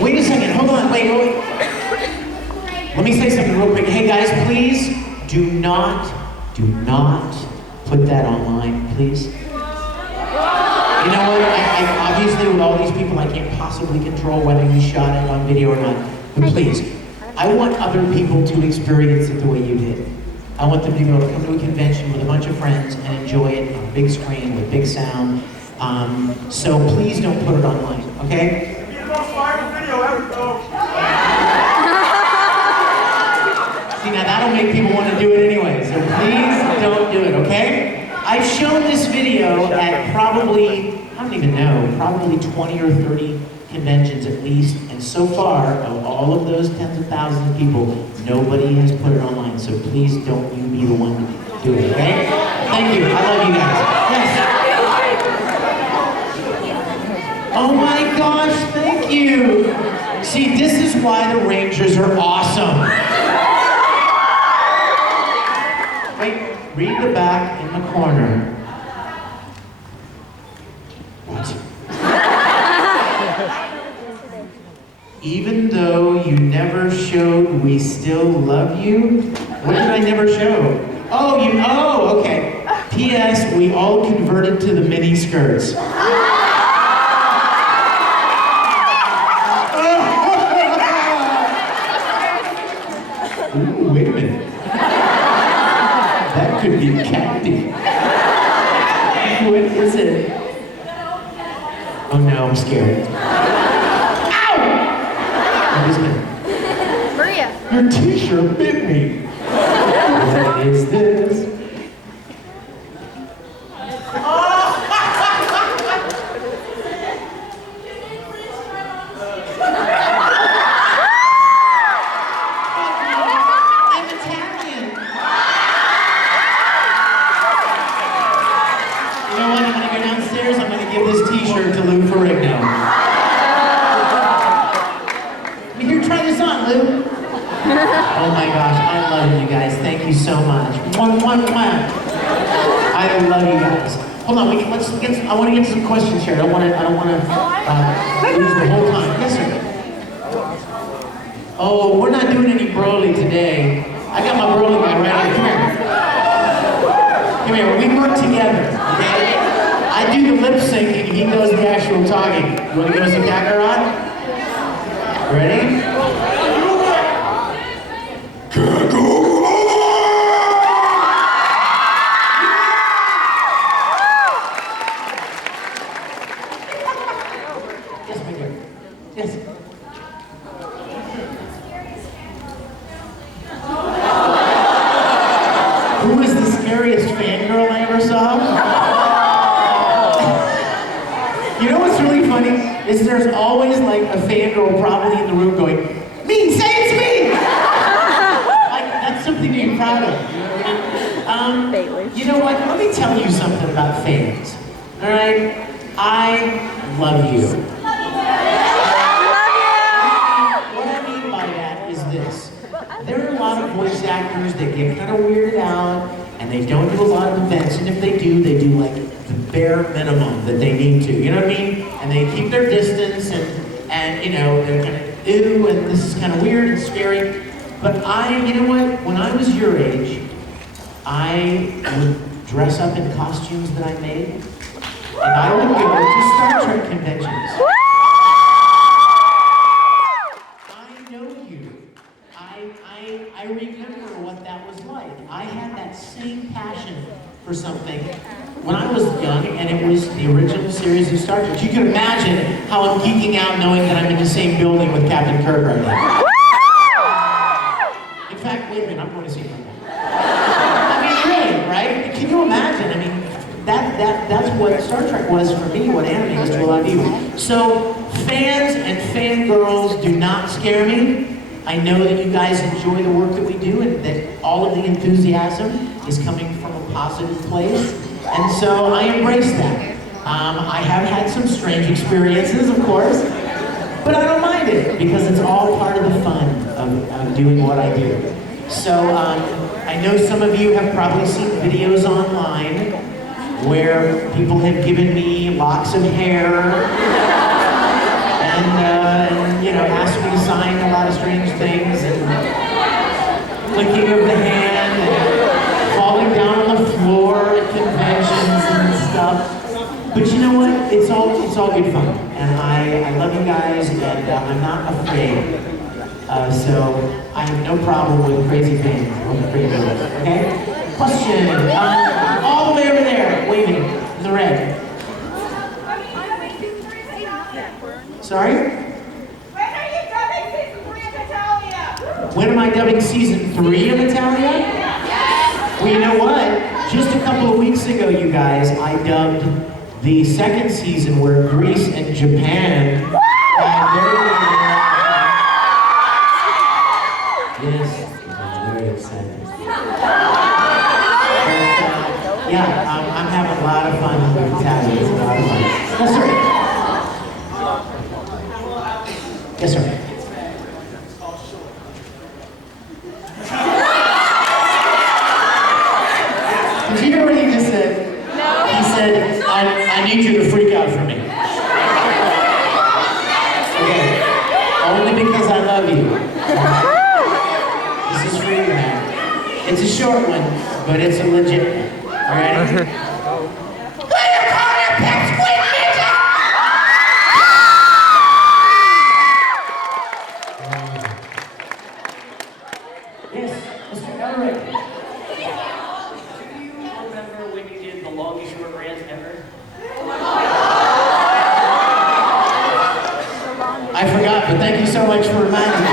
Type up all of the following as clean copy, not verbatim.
Wait a second, hold on, wait. Let me say something real quick. Hey guys, please do not put that online, please. You know what, I obviously with all these people, I can't possibly control whether you shot it on video or not, but please, I want other people to experience it the way you did. I want them to be able to come to a convention with a bunch of friends and enjoy it on a big screen with big sound. So please don't put it online, okay? See, now that'll make people want to do it anyway, so please don't do it, okay? I've shown this video at probably, I don't even know, probably 20 or 30 conventions at least, and so far, of all of those tens of thousands of people, nobody has put it online, so please don't you be the one to do it, okay? Thank you, I love you guys. Yes. Oh my gosh, thank you. See, this is why the Rangers are awesome. Wait, read the back in the corner. What? Even though you never showed we still love you? What did I never show? Oh, okay. P.S. We all converted to the mini skirts. Ooh, wait a minute. That could be candy. What is it? Oh no, I'm scared. Ow! What is it? Maria. Your t-shirt bit me. What is this? Oh my gosh, I love you guys. Thank you so much. Mwah, mwah, mwah. I love you guys. Hold on, let's get. I want to get some questions here. I don't want to lose the whole time. Yes, sir. Oh, we're not doing any Broly today. I got my Broly guy right here. Come here. We work together. Okay? I do the lip syncing. He does the actual talking. You want to give us a Kakarot? Ready? Yes, my dear. Yes. Who is the scariest fangirl I ever saw? You know what's really funny? Is there's always like a fangirl probably in the room going, "Me, say it's me!" Like, that's something to be proud of. You know what? Let me tell you something about fans. Alright? I love you. What I mean by that is this. There are a lot of voice actors that get kind of weirded out and they don't do a lot of events, and if they do like the bare minimum that they need to. You know what I mean? And they keep their distance and you know, they're kind of ew, and this is kind of weird and scary. But you know what? When I was your age, I would dress up in costumes that I made, and I would go to Star Trek conventions. I know you. I remember what that was like. I had that same passion for something when I was young, and it was the original series of Star Trek. You can imagine how I'm geeking out knowing that I'm in the same building with Captain Kirk right now. In fact, wait a minute, I'm going to see him. I mean, really, right? Can you imagine? I mean, that's what Star Trek was for me, what anime was to a lot of people. So, fans and fangirls do not scare me. I know that you guys enjoy the work that we do and that all of the enthusiasm is coming from a positive place. And so I embrace that. I have had some strange experiences, of course, but I don't mind it because it's all part of the fun of doing what I do. So I know some of you have probably seen videos online where people have given me locks of hair and you know, asked me to sign a lot of strange things, and clicking of the hand, and falling down on the floor at conventions and stuff. But you know what? It's all good fun, and I love you guys, and I'm not afraid. So I have no problem with crazy fans. Okay? Question. All the way over there, waving in the red. Sorry? When are you dubbing season 3 of Italia? When am I dubbing season 3 of Italia? Yes! Well, you know what? Just a couple of weeks ago, you guys, I dubbed the second season where Greece and Japan had their... Yes, I'm very excited. But, yeah, I'm having a lot of fun with Italia. It's a lot of fun. Yes, sir. Yes, sir. Did you hear what he just said? No. He said, I need you to freak out for me. Okay. Only because I love you. This is for you, man. It's a short one, but it's a legit one. All right? I forgot, but thank you so much for reminding me.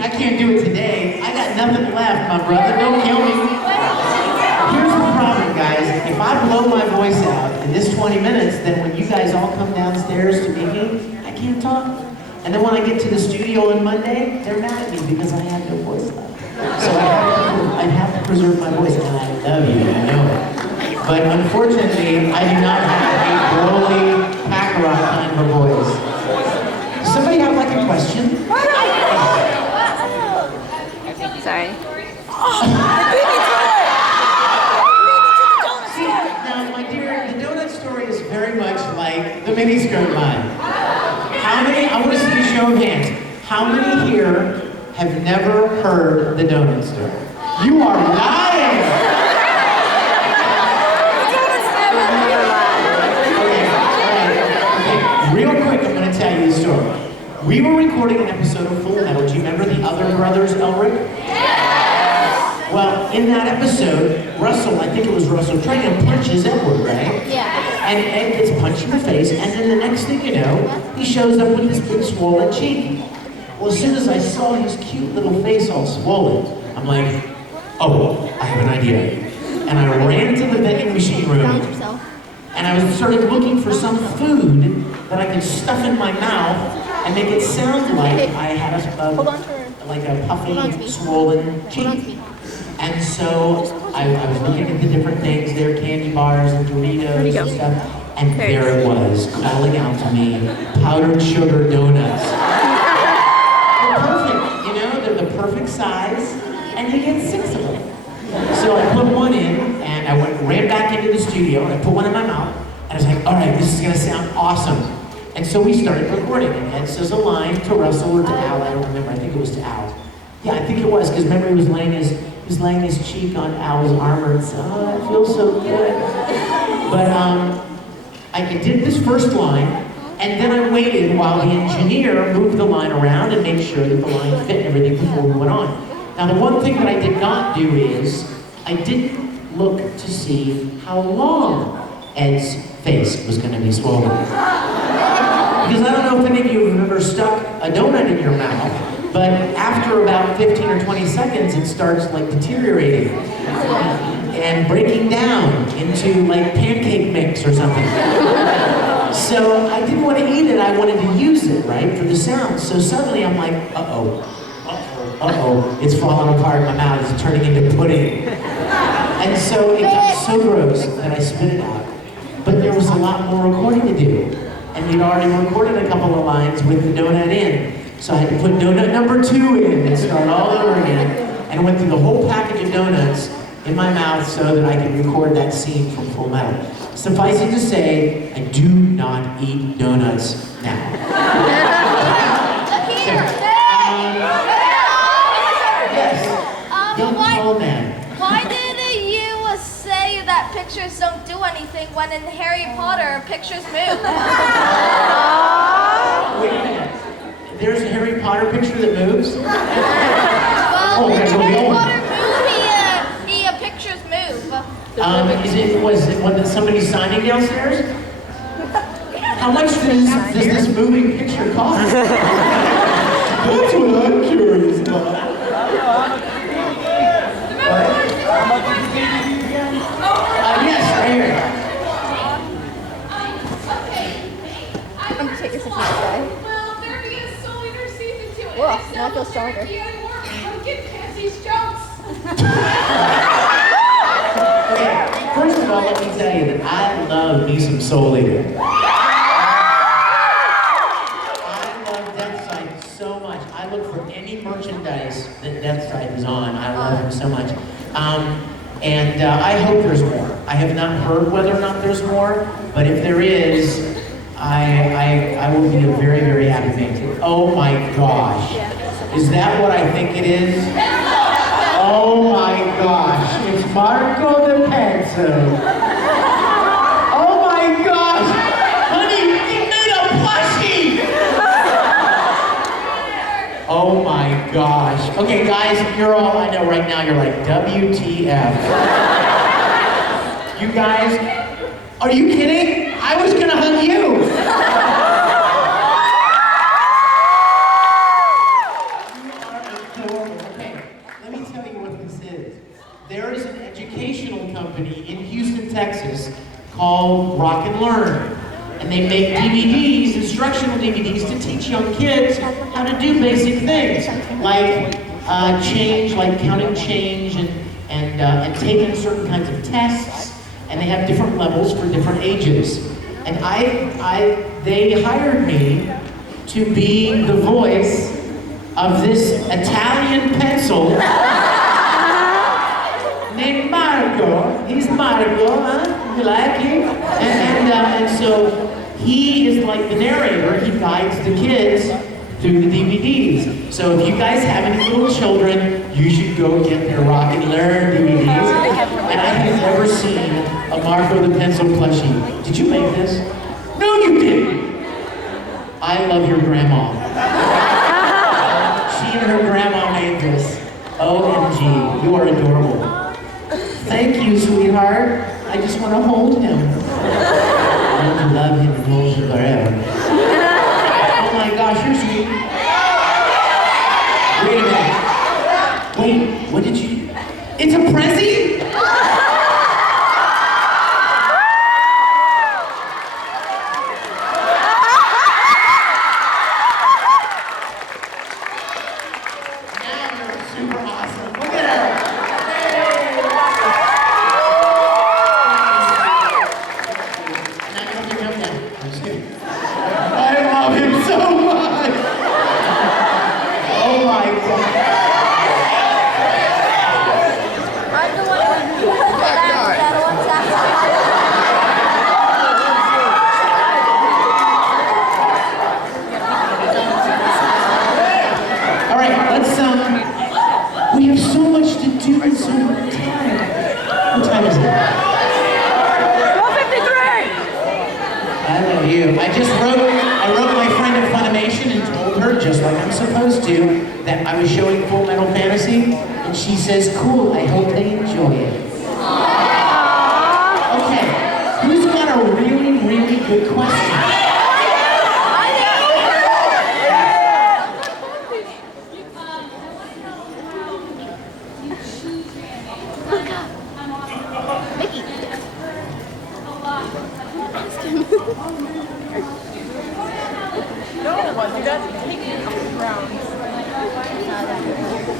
I can't do it today. I got nothing left, my brother. Don't kill me. Here's the problem, guys. If I blow my voice out in this 20 minutes, then when you guys all come downstairs to meet me, I can't talk. And then when I get to the studio on Monday, they're mad at me because I have no voice left. So I have to preserve my voice, and I love you, I know it. But unfortunately, I do not have a growly Kakarot kind of voice. Does somebody have like a question? Sorry. Now, my dear, the donut story is very much like the miniskirt line. How many, I want to see a show of hands. How many here have never heard the donut story? You are lying! Real quick, I'm going to tell you the story. We were recording an episode of Full Metal. Do you remember the other brothers, Elric? Yes! Well, in that episode, Russell, I think it was Russell, trying to punches Edward, right? Yeah. And Ed gets punched in the face, and then the next thing you know, he shows up with this big swollen cheek. Well, as soon as I saw his cute little face all swollen, I'm like, oh, I have an idea. And I ran to the vending machine room, and I started looking for some food that I could stuff in my mouth and make it sound like I had a puffy, swollen cheek. And so I was looking at the different things there, candy bars and Doritos and stuff, and there it was, calling out to me, powdered sugar donuts. They're perfect, you know, they're the perfect size, and you get 6 of them. So I put one in, and I ran back into the studio, and I put one in my mouth, and I was like, all right, this is gonna sound awesome. And so we started recording, and Ed says a line to Russell or to Al, I don't remember, I think it was to Al. Yeah, I think it was, because remember he was laying his cheek on Al's armor and said, oh, that feels so good. But I did this first line, and then I waited while the engineer moved the line around and made sure that the line fit and everything before we went on. Now the one thing that I did not do is, I didn't look to see how long Ed's face was going to be swollen. Because I don't know if any of you have ever stuck a donut in your mouth, but after about 15 or 20 seconds, it starts like deteriorating and breaking down into like pancake mix or something. So I didn't want to eat it, I wanted to use it, right, for the sound. So suddenly I'm like, uh-oh, it's falling apart in my mouth, it's turning into pudding. And so it got so gross that I spit it out. But there was a lot more recording to do. And we'd already recorded a couple of lines with the donut in. So I had to put donut number 2 in and start all over again. And went through the whole package of donuts in my mouth so that I can record that scene from Full Metal. Suffice it to say, I do not eat donuts now. Look here. Yes, young tall man. Why did you say that pictures don't do anything when in Harry Potter pictures move? Wait a minute. There's a Harry Potter picture that moves? Well, in the Harry Potter movie, pictures move. Was it somebody signing downstairs? How much does this moving picture cost? That's what I'm curious about. Yes, right here. I'm gonna take this if you say. Will there be a Soul Eater season 2? Whoa, now I feel stronger. Pumpkin Pansy's jokes. Okay, first of all, let me tell you that I love me some Soul Eater. I love Death Sight so much. I look for any merchandise that Death Sight is on. I love him so much. And I hope there's more. I have not heard whether or not there's more, but if there is, I will be a very, very happy man. Oh my gosh. Is that what I think it is? Oh my gosh. It's Marco the Pencil. Oh my gosh. Honey, you made a plushie! Oh my gosh. Okay, guys, you're all, I know right now, you're like, WTF. You guys, are you kidding? I was gonna hug you. You are adorable. Okay, let me tell you what this is. There is an educational company in Houston, Texas called Rock and Learn. And they make DVDs, instructional DVDs, to teach young kids how to do basic things, like change, like counting change, and taking certain kinds of tests. And they have different levels for different ages. And they hired me to be the voice of this Italian pencil named Marco. He's Marco, huh? You like him? And so he is like the narrator. He guides the kids through the DVDs. So if you guys have any little children, you should go get their Rock and Learn DVDs. And I have never seen a Marco the Pencil plushie. Did you make this? No, you didn't. I love your grandma. She and her grandma made this. OMG, you are adorable. Thank you, sweetheart. I just want to hold him. I want to love him and hold him forever. Oh my gosh, you're sweet. Wait a minute. Wait, what did you... It's a Prezi? Super awesome. Look at her. I love him so much. Oh my God. I'm the one who All right, let's we have so much to do and so little time. What time is it? 1:53. I love you. I wrote my friend in Funimation and told her, just like I'm supposed to, that I was showing Full Metal Fantasy, and she says, cool, I hope they enjoy it. Okay, who's got a really, really good question?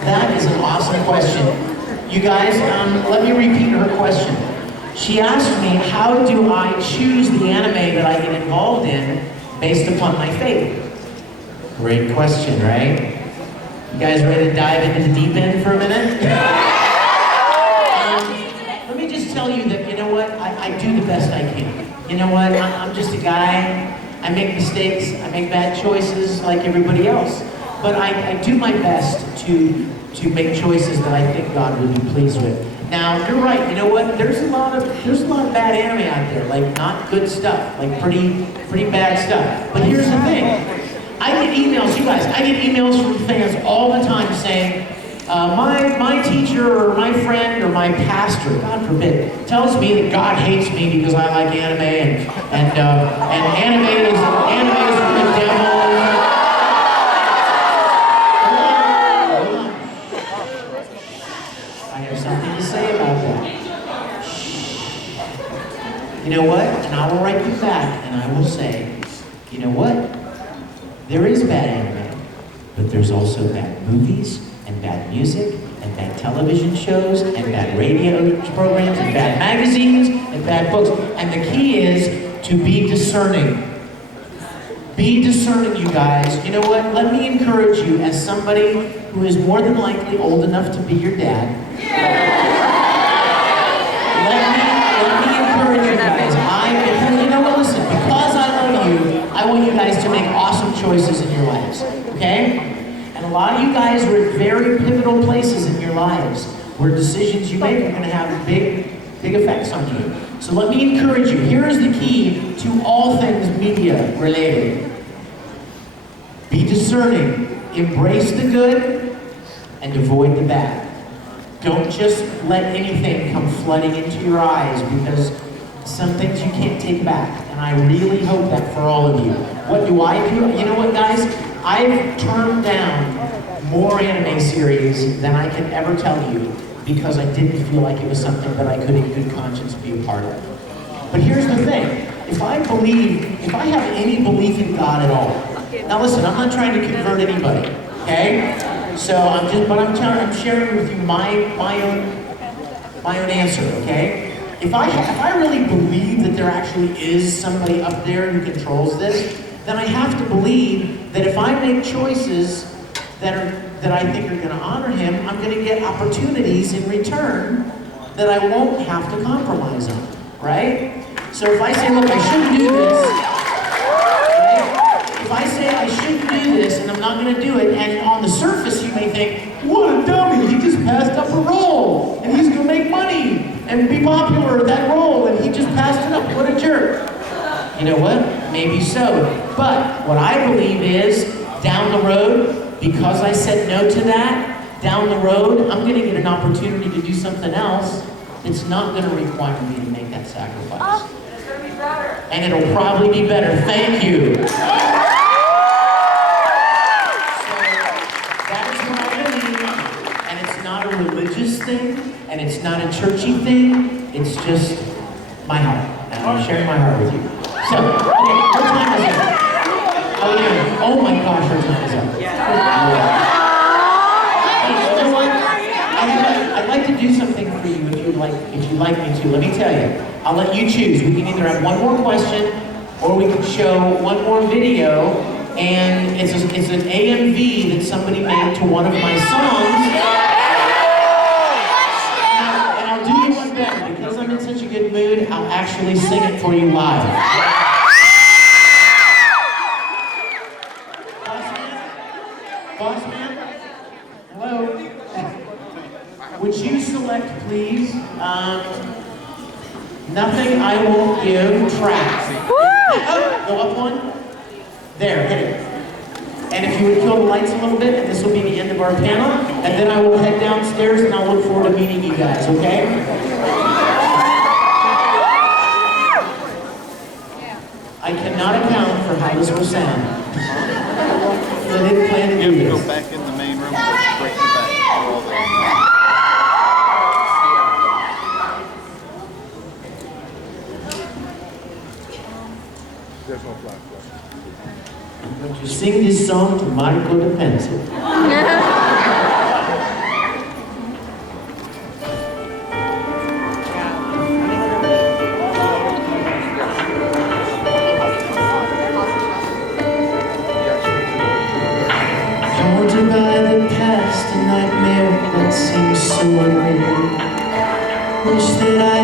That is an awesome question. You guys, let me repeat her question. She asked me, how do I choose the anime that I get involved in based upon my faith? Great question, right? You guys ready to dive into the deep end for a minute? best I can. You know what? I'm just a guy. I make mistakes. I make bad choices like everybody else. But I do my best to make choices that I think God would be pleased with. Now, you're right. You know what? There's a lot of bad anime out there, like not good stuff, like pretty bad stuff. But here's the thing. I get emails, you guys. I get emails from fans all the time saying, my teacher or my friend or my pastor, God forbid, tells me that God hates me because I like anime and anime is for the devil. Hold on. I have something to say about that. You know what? And I will write you back and I will say, you know what? There is bad anime, but there's also bad movies, and bad music, and bad television shows, and bad radio programs, and bad magazines, and bad books. And the key is to be discerning. Be discerning, you guys. You know what? Let me encourage you as somebody who is more than likely old enough to be your dad. Let me encourage you guys. You know what? Listen, because I love you, I want you guys to make awesome choices in your lives. Okay? And a lot of you guys are at very pivotal places in your lives where decisions you make are going to have big effects on you. So let me encourage you. Here is the key to all things media related. Be discerning. Embrace the good and avoid the bad. Don't just let anything come flooding into your eyes because some things you can't take back. And I really hope that for all of you. What do I do? You know what, guys? I've turned down more anime series than I can ever tell you because I didn't feel like it was something that I could in good conscience be a part of. But here's the thing, if I have any belief in God at all, now listen, I'm not trying to convert anybody, okay? So I'm sharing with you my own answer, okay? If I really believe that there actually is somebody up there who controls this, then I have to believe that if I make choices that I think are going to honor him, I'm going to get opportunities in return that I won't have to compromise on, right? So if I say, look, I shouldn't do this, right? If I say I shouldn't do this and I'm not going to do it, and on the surface you may think, what a dummy, he just passed up a role, and he's going to make money and be popular at that role, and he just passed it up, what a jerk. You know what? Maybe so. But what I believe is, down the road, because I said no to that, down the road, I'm going to get an opportunity to do something else that's not going to require me to make that sacrifice. Oh, it's going to be better. And it'll probably be better. Thank you. So, that is what I believe. And it's not a religious thing, and it's not a churchy thing. It's just my heart. And I'm sharing my heart with you. So, okay, what time is it? Oh, yeah. Oh my gosh, our time is up. Yeah. Hey, you know what? I'd like to do something for you if you'd like me to. Let me tell you. I'll let you choose. We can either have one more question or we can show one more video. And it's an AMV that somebody made to one of my songs. And I'll do you one better. Because I'm in such a good mood, I'll actually sing it for you live. Boss man? Hello? Would you select, please, Nothing I Won't Give track. Go up one. There, hit it. And if you would kill the lights a little bit, and this will be the end of our panel, and then I will head downstairs and I'll look forward to meeting you guys, okay? I cannot account for how this will sound. I didn't plan to do this. Go back in the main room and break it back. All that. There's no flash. I'm going to sing this song to Marco the pencil. Haunted by the past, a nightmare that seems so unreal. Wish that I